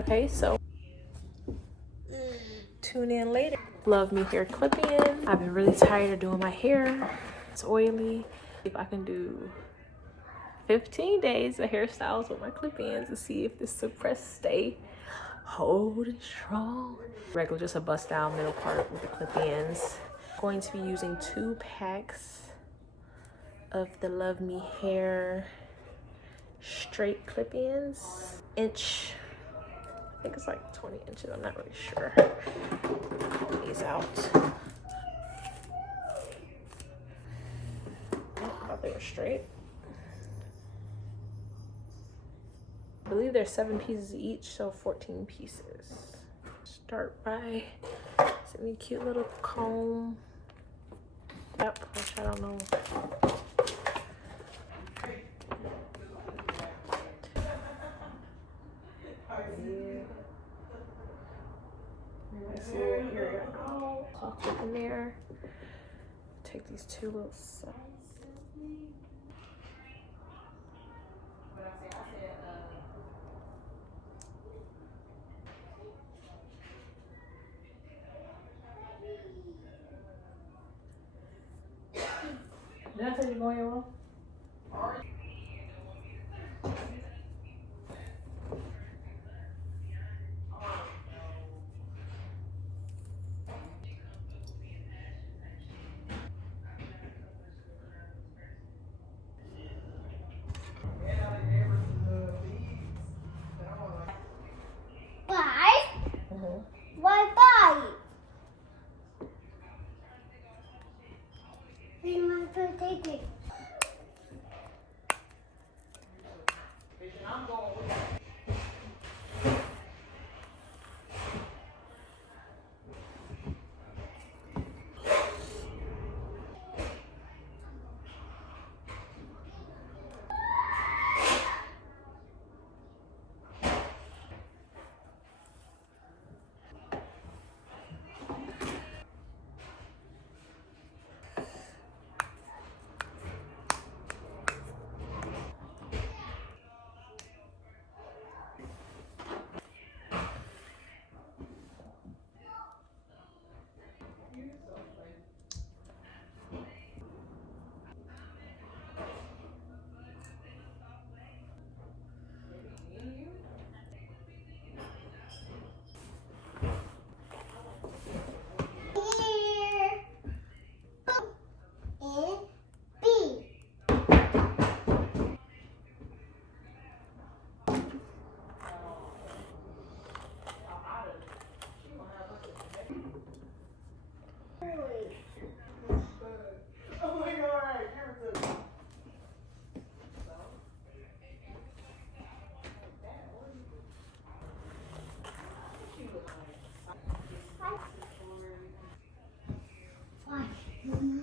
Okay, so tune in later. Love Me Hair clip-in. I've been really tired of doing my hair. It's oily. If I can do 15 days of hairstyles with my clip-ins to see if this suppressed stay holding strong. Regular, just a bust down middle part with the clip-ins. Going to be using 2 packs of the Love Me Hair straight clip-ins. Inch, I think it's like 20 inches, I'm not really sure. Pull these out. I thought they were straight. I believe there's 7 pieces each, so 14 pieces. Start by sending me a cute little comb. Yep, which I don't know. Nice little area out. Pop it in there. Take these 2 little sides. Did I tell you to go in your room? Bye. Bye bye. We want to take it.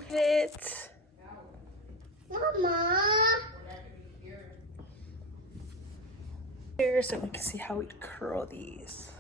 It. Mama. Here, so we can see how we curl these.